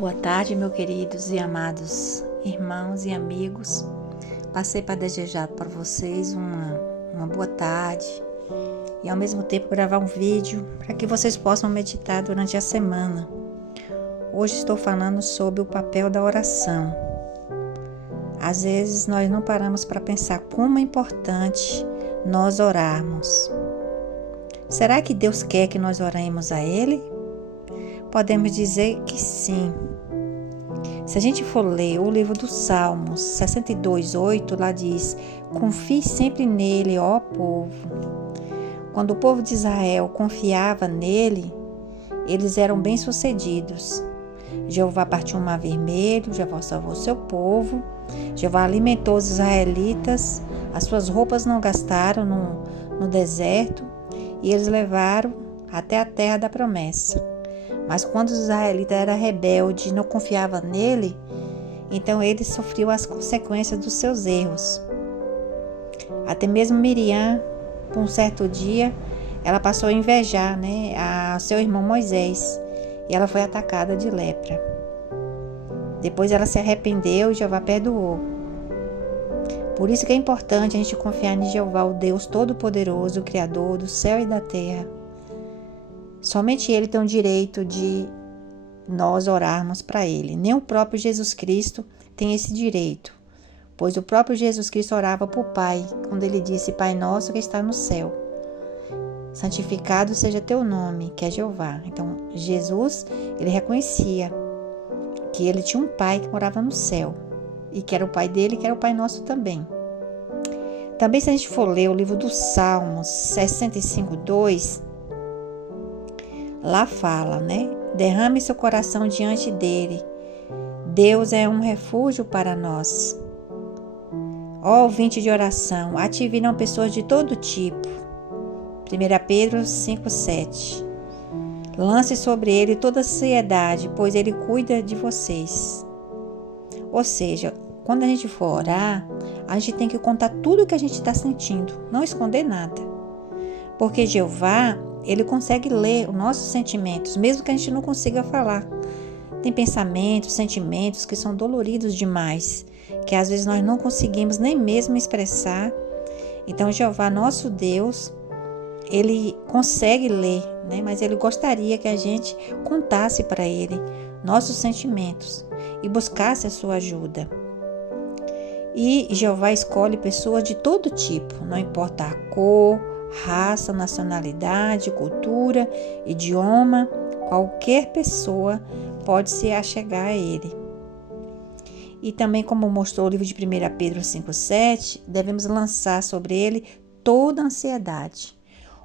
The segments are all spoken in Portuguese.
Boa tarde, meus queridos e amados irmãos e amigos. Passei para desejar para vocês uma boa tarde e ao mesmo tempo gravar um vídeo para que vocês possam meditar durante a semana. Hoje estou falando sobre o papel da oração. Às vezes nós não paramos para pensar como é importante nós orarmos. Será que Deus quer que nós oremos a Ele? Podemos dizer que sim. Se a gente for ler o livro dos Salmos 62:8, lá diz: confie sempre nele, ó povo. Quando o povo de Israel confiava nele, eles eram bem-sucedidos. Jeová partiu o mar vermelho, Jeová salvou seu povo, Jeová alimentou os israelitas, as suas roupas não gastaram no deserto e eles levaram até a terra da promessa. Mas quando os israelitas eram rebeldes e não confiavam nele, então eles sofriam as consequências dos seus erros. Até mesmo Miriam, por um certo dia, ela passou a invejar, a seu irmão Moisés, e ela foi atacada de lepra. Depois ela se arrependeu e Jeová perdoou. Por isso que é importante a gente confiar em Jeová, o Deus Todo-Poderoso, o Criador do céu e da terra. Somente Ele tem o direito de nós orarmos para Ele. Nem o próprio Jesus Cristo tem esse direito, pois o próprio Jesus Cristo orava para o Pai, quando Ele disse: Pai nosso que está no céu, santificado seja teu nome, que é Jeová. Então, Jesus, Ele reconhecia que Ele tinha um Pai que morava no céu, e que era o Pai dele, que era o Pai nosso também. Também, se a gente for ler o livro dos Salmos 65:2, lá fala, derrame seu coração diante dele. Deus é um refúgio para nós. Ó ouvinte de oração, a ti virão pessoas de todo tipo. 1 Pedro 5:7. Lance sobre ele toda a ansiedade, pois ele cuida de vocês. Ou seja, quando a gente for orar, a gente tem que contar tudo o que a gente está sentindo, não esconder nada. Porque Jeová, Ele consegue ler os nossos sentimentos, mesmo que a gente não consiga falar. Tem pensamentos, sentimentos que são doloridos demais, que às vezes nós não conseguimos nem mesmo expressar. Então, Jeová, nosso Deus, Ele consegue ler, mas Ele gostaria que a gente contasse para Ele nossos sentimentos e buscasse a sua ajuda. E Jeová escolhe pessoas de todo tipo, não importa a cor, raça, nacionalidade, cultura, idioma, qualquer pessoa pode se achegar a Ele. E também, como mostrou o livro de 1 Pedro 5:7, devemos lançar sobre Ele toda a ansiedade.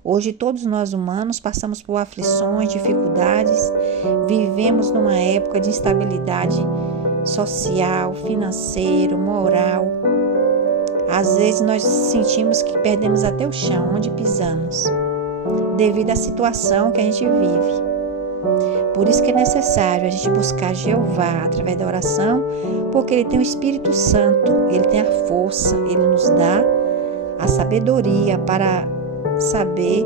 Hoje todos nós humanos passamos por aflições, dificuldades, vivemos numa época de instabilidade social, financeira, moral. Às vezes nós sentimos que perdemos até o chão onde pisamos, devido à situação que a gente vive. Por isso que é necessário a gente buscar Jeová através da oração, porque Ele tem o Espírito Santo, Ele tem a força, Ele nos dá a sabedoria para saber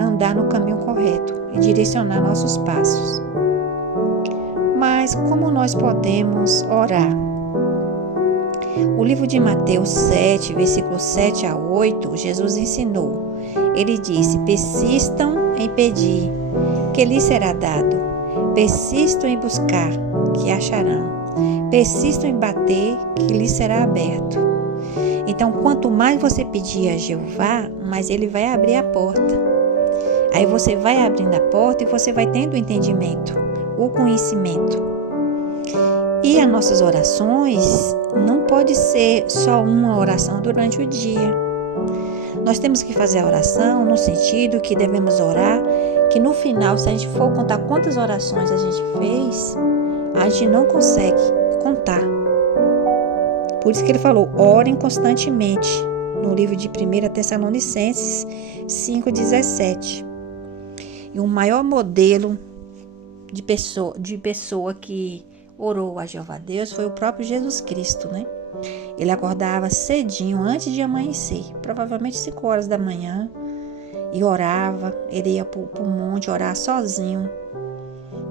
andar no caminho correto e direcionar nossos passos. Mas como nós podemos orar? O livro de Mateus 7, versículos 7-8, Jesus ensinou. Ele disse: persistam em pedir, que lhes será dado. Persistam em buscar, que acharão. Persistam em bater, que lhes será aberto. Então, quanto mais você pedir a Jeová, mais Ele vai abrir a porta. Aí você vai abrindo a porta e você vai tendo o entendimento, o conhecimento. E as nossas orações não pode ser só uma oração durante o dia. Nós temos que fazer a oração no sentido que devemos orar, que no final, se a gente for contar quantas orações a gente fez, a gente não consegue contar. Por isso que ele falou, orem constantemente, no livro de 1 Tessalonicenses 5:17. E o maior modelo de pessoa que orou a Jeová Deus foi o próprio Jesus Cristo, Ele acordava cedinho, antes de amanhecer, provavelmente 5 horas da manhã, e orava. Ele ia para o monte orar sozinho.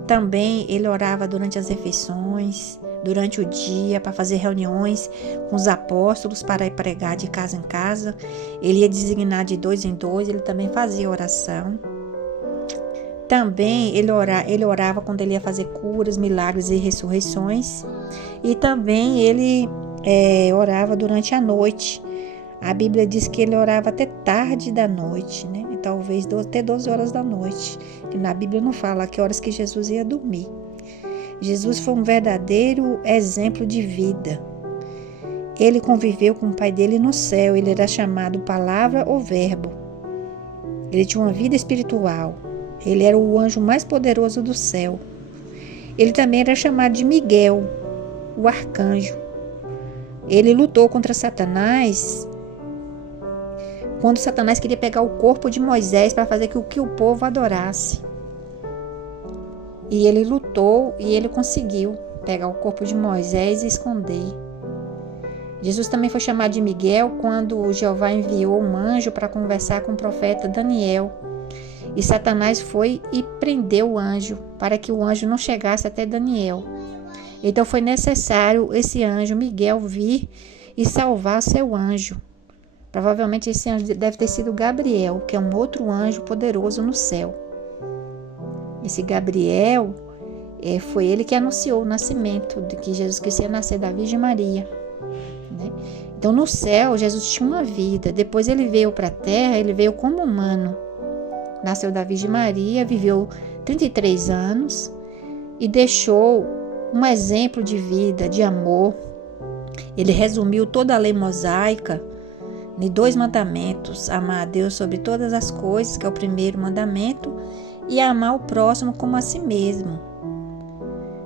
Também ele orava durante as refeições, durante o dia, para fazer reuniões com os apóstolos, para ir pregar de casa em casa. Ele ia designar de 2 em 2, ele também fazia oração. Também ele orava quando ele ia fazer curas, milagres e ressurreições. E também ele orava durante a noite. A Bíblia diz que ele orava até tarde da noite, né? E talvez até 12 horas da noite. E na Bíblia não fala que horas que Jesus ia dormir. Jesus foi um verdadeiro exemplo de vida. Ele conviveu com o Pai dele no céu. Ele era chamado Palavra ou Verbo. Ele tinha uma vida espiritual. Ele era o anjo mais poderoso do céu. Ele também era chamado de Miguel, o arcanjo. Ele lutou contra Satanás quando Satanás queria pegar o corpo de Moisés para fazer com que o povo adorasse. E ele lutou e ele conseguiu pegar o corpo de Moisés e esconder. Jesus também foi chamado de Miguel quando Jeová enviou um anjo para conversar com o profeta Daniel. E Satanás foi e prendeu o anjo para que o anjo não chegasse até Daniel. Então foi necessário esse anjo Miguel vir e salvar seu anjo. Provavelmente esse anjo deve ter sido Gabriel, que é um outro anjo poderoso no céu. Esse Gabriel foi ele que anunciou o nascimento, de que Jesus Cristo ia nascer da Virgem Maria, né? Então no céu Jesus tinha uma vida, depois ele veio para a terra, ele veio como humano. Nasceu da Virgem Maria, viveu 33 anos e deixou um exemplo de vida, de amor. Ele resumiu toda a lei mosaica em 2 mandamentos: amar a Deus sobre todas as coisas, que é o primeiro mandamento, e amar o próximo como a si mesmo.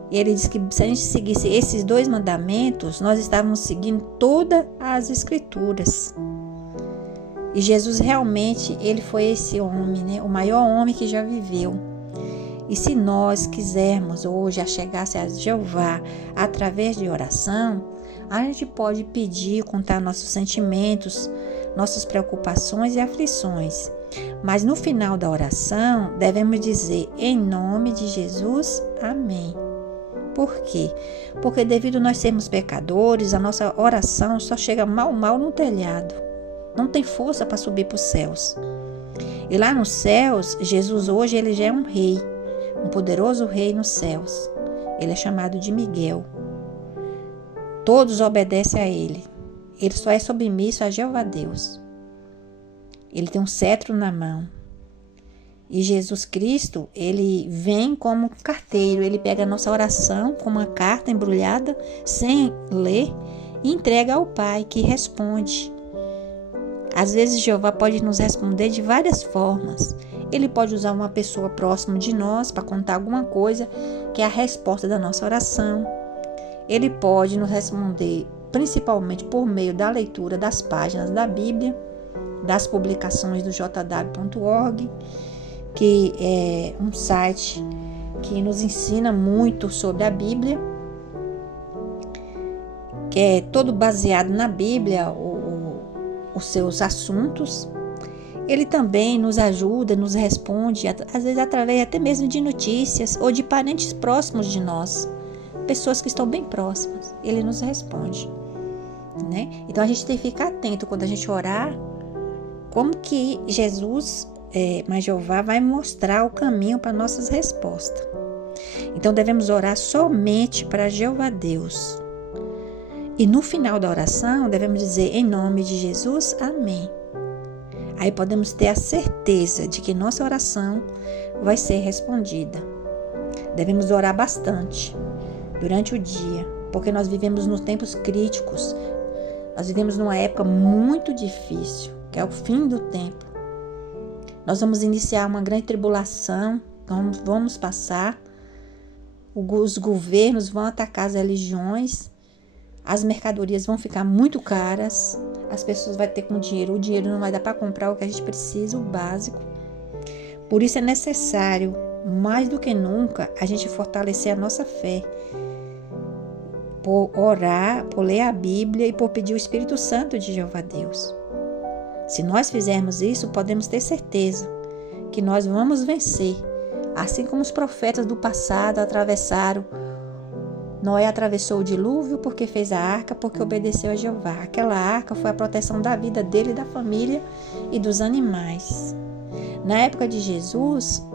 Ele diz que se a gente seguisse esses 2 mandamentos, nós estávamos seguindo todas as Escrituras. E Jesus realmente, ele foi esse homem, né? O maior homem que já viveu. E se nós quisermos hoje achegar-se a Jeová através de oração, a gente pode pedir, contar nossos sentimentos, nossas preocupações e aflições. Mas no final da oração, devemos dizer, em nome de Jesus, amém. Por quê? Porque devido a nós sermos pecadores, a nossa oração só chega mal no telhado. Não tem força para subir para os céus. E lá nos céus, Jesus hoje ele já é um rei, um poderoso rei nos céus. Ele é chamado de Miguel. Todos obedecem a ele. Ele só é submisso a Jeová Deus. Ele tem um cetro na mão. E Jesus Cristo, ele vem como carteiro. Ele pega a nossa oração com uma carta embrulhada, sem ler, e entrega ao Pai, que responde. Às vezes Jeová pode nos responder de várias formas. Ele pode usar uma pessoa próxima de nós para contar alguma coisa que é a resposta da nossa oração. Ele pode nos responder principalmente por meio da leitura das páginas da Bíblia, das publicações do jw.org, que é um site que nos ensina muito sobre a Bíblia, que é todo baseado na Bíblia, os seus assuntos. Ele também nos ajuda, nos responde, às vezes através até mesmo de notícias ou de parentes próximos de nós, pessoas que estão bem próximas. Ele nos responde, né? Então a gente tem que ficar atento quando a gente orar, como que Jesus, mas Jeová vai mostrar o caminho para nossas respostas. Então devemos orar somente para Jeová Deus. E no final da oração, devemos dizer, em nome de Jesus, amém. Aí podemos ter a certeza de que nossa oração vai ser respondida. Devemos orar bastante durante o dia, porque nós vivemos nos tempos críticos. Nós vivemos numa época muito difícil, que é o fim do tempo. Nós vamos iniciar uma grande tribulação, vamos passar. Os governos vão atacar as religiões. As mercadorias vão ficar muito caras, as pessoas vão ter com dinheiro, o dinheiro não vai dar para comprar o que a gente precisa, o básico. Por isso é necessário, mais do que nunca, a gente fortalecer a nossa fé, por orar, por ler a Bíblia e por pedir o Espírito Santo de Jeová Deus. Se nós fizermos isso, podemos ter certeza que nós vamos vencer Assim como os profetas do passado atravessaram. Noé atravessou o dilúvio porque fez a arca, porque obedeceu a Jeová. Aquela arca foi a proteção da vida dele, da família e dos animais. Na época de Jesus,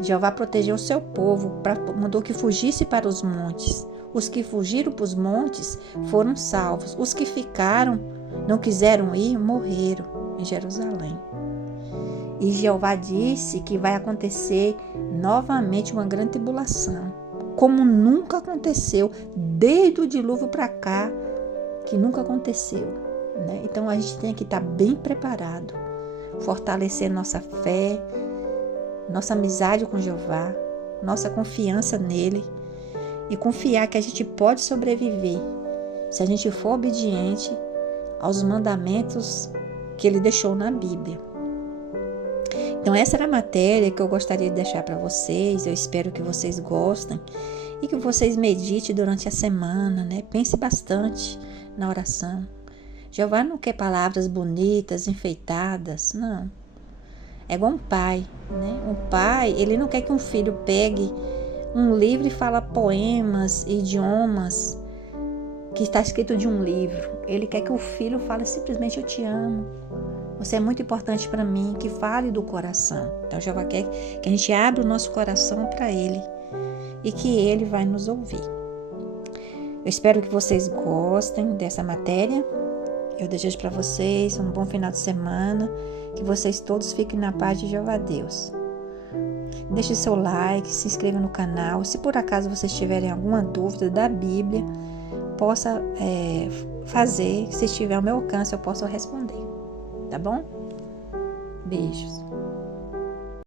Jeová protegeu o seu povo, mandou que fugisse para os montes. Os que fugiram para os montes foram salvos. Os que ficaram, não quiseram ir, morreram em Jerusalém. E Jeová disse que vai acontecer novamente uma grande tribulação, como nunca aconteceu, desde o dilúvio para cá, que nunca aconteceu, né? Então a gente tem que estar bem preparado, fortalecer nossa fé, nossa amizade com Jeová, nossa confiança nele e confiar que a gente pode sobreviver se a gente for obediente aos mandamentos que ele deixou na Bíblia. Então essa era a matéria que eu gostaria de deixar para vocês. Eu espero que vocês gostem e que vocês meditem durante a semana, né? Pense bastante na oração. Jeová não quer palavras bonitas, enfeitadas, não. É igual um pai, né? Um pai, ele não quer que um filho pegue um livro e fala poemas, idiomas que está escrito de um livro. Ele quer que o filho fale simplesmente eu te amo. Você é muito importante para mim, que fale do coração. Então, Jeová quer que a gente abra o nosso coração para Ele e que Ele vai nos ouvir. Eu espero que vocês gostem dessa matéria. Eu desejo para vocês um bom final de semana, que vocês todos fiquem na paz de Jeová Deus. Deixe seu like, se inscreva no canal. Se por acaso vocês tiverem alguma dúvida da Bíblia, possa fazer. Se estiver ao meu alcance, eu posso responder. Tá bom? Beijos.